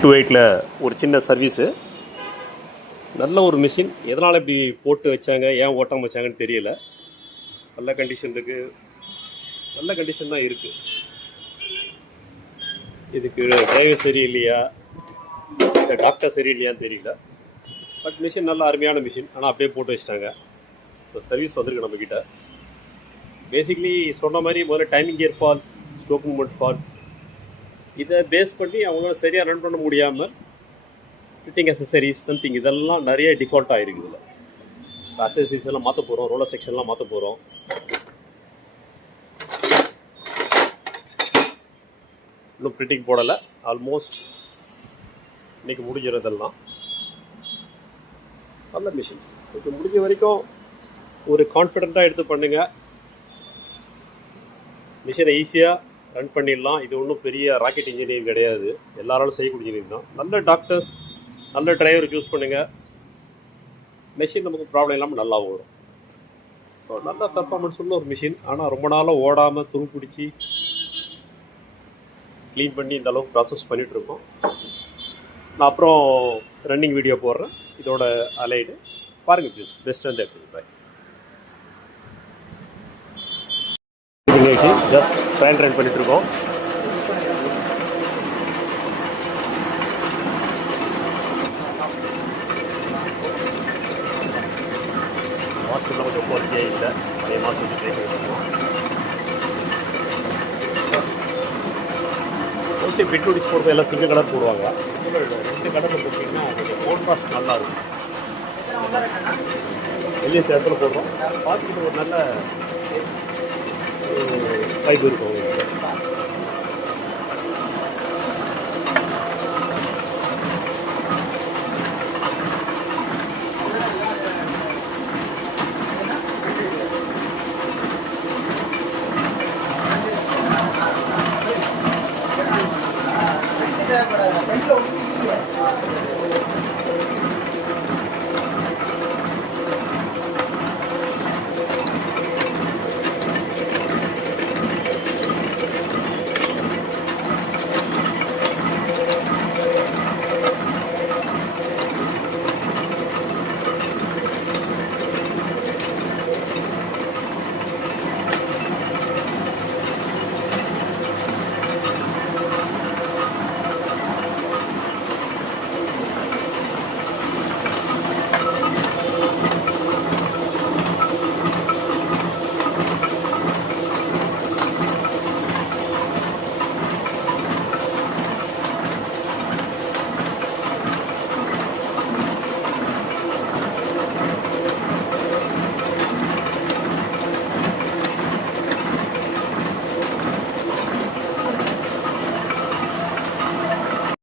28ல ஒரு சின்ன சர்வீஸு. நல்ல ஒரு மிஷின். எதனால் இப்படி போட்டு வச்சாங்க, ஏன் ஓட்டாமல் வச்சாங்கன்னு தெரியல. நல்ல கண்டிஷன் இருக்குது, நல்ல கண்டிஷன் தான் இருக்குது. இதுக்கு டிரைவர் சரி இல்லையா, இல்லை டாக்டர் சரி இல்லையான்னு தெரியல. பட் மிஷின் நல்ல அருமையான மிஷின். ஆனால் அப்படியே போட்டு வச்சிட்டாங்க. இப்போ சர்வீஸ் வந்திருக்கு நம்மக்கிட்ட. பேசிக்லி சொன்ன மாதிரி முதல்ல timing gear fall, stroke moment fall, இதை பேஸ் பண்ணி அவங்களால சரியாக ரன் பண்ண முடியாமல் ஃபிட்டிங் அசசரிஸ் சம்திங் இதெல்லாம் நிறைய டிஃபால்ட்டாக இருக்குது. இதில் அசசரிஸ் எல்லாம் மாற்ற போகிறோம், ரோலர் செக்ஷன்லாம் மாற்ற போகிறோம். இன்னும் பிரிண்டிங் போடலை, ஆல்மோஸ்ட் இன்றைக்கி முடிஞ்சிருந்தெல்லாம். நல்ல மிஷின்ஸ் இப்போ முடிஞ்ச வரைக்கும் ஒரு கான்ஃபிடெண்ட்டாக எடுத்து பண்ணுங்கள். மிஷினை ஈஸியாக ரன் பண்ணிடலாம். இது ஒன்றும் பெரிய ராக்கெட் இன்ஜினியரிங் கிடையாது, எல்லாராலும் செய்யக்கூடிய இன்ஜினியரிங் தான். நல்ல டாக்டர்ஸ், நல்ல டிரைவர் சூஸ் பண்ணுங்கள். மிஷின் நமக்கு ப்ராப்ளம் இல்லாமல் நல்லா ஓடும். ஸோ நல்ல பர்ஃபார்மன்ஸ் உள்ள ஒரு மிஷின். ஆனால் ரொம்ப நாளாக ஓடாமல் துரு பிடிச்சி க்ளீன் பண்ணி இந்த அளவுக்கு ப்ராசஸ் பண்ணிகிட்ருக்கோம். நான் அப்புறம் ரன்னிங் வீடியோ போடுறேன் இதோட அலைடு பாருங்கள். ப்ளீஸ் பெஸ்ட் வந்து எடுத்துக்கு பாய். ஜஸ்ட் ட்ரையல் ரன் பண்ணிகிட்ருக்கோம். மாதத்தில் கொஞ்சம் குவாலிட்டியாக இல்லை, அதே மாதம் ட்ரை பண்ணிட்டுருக்கோம். மோஸ்ட்லி பெட்ரோடிஸ் போடுறது எல்லாம் சிங்கிள் கலர் போடுவாங்க. ரெண்டு கலரில் போட்டிங்கன்னா கொஞ்சம் கான்ட்ராஸ்ட் நல்லாயிருக்கும். எல்ஏசி இடத்துல போடுறோம். பார்த்துக்கிட்டு ஒரு நல்ல ஃபைபர் இருக்கும்.